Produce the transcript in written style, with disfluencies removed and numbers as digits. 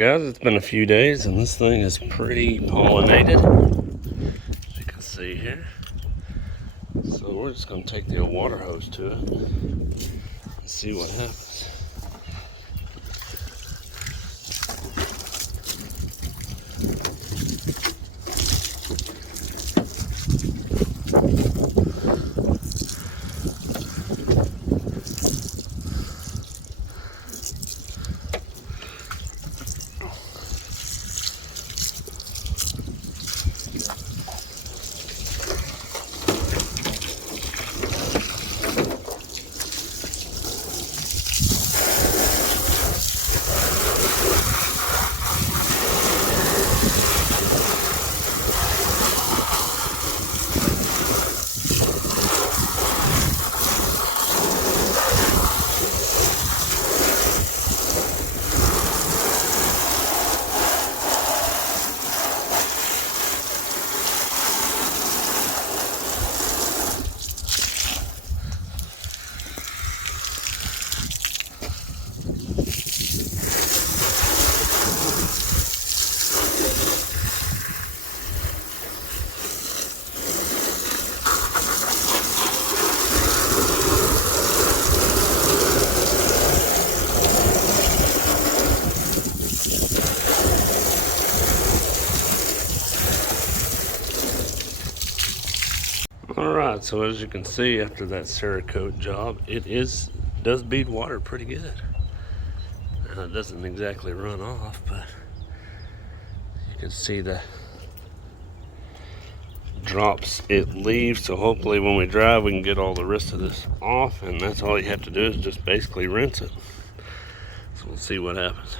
Alright guys, it's been a few days and this thing is pretty pollinated, as you can see here. So we're just going to take the old water hose to it and see what happens. Alright, so as you can see after that Cerakote job, it does bead water pretty good. It doesn't exactly run off, but you can see the drops it leaves, so hopefully when we dry we can get all the rest of this off, and that's all you have to do is just basically rinse it. So we'll see what happens.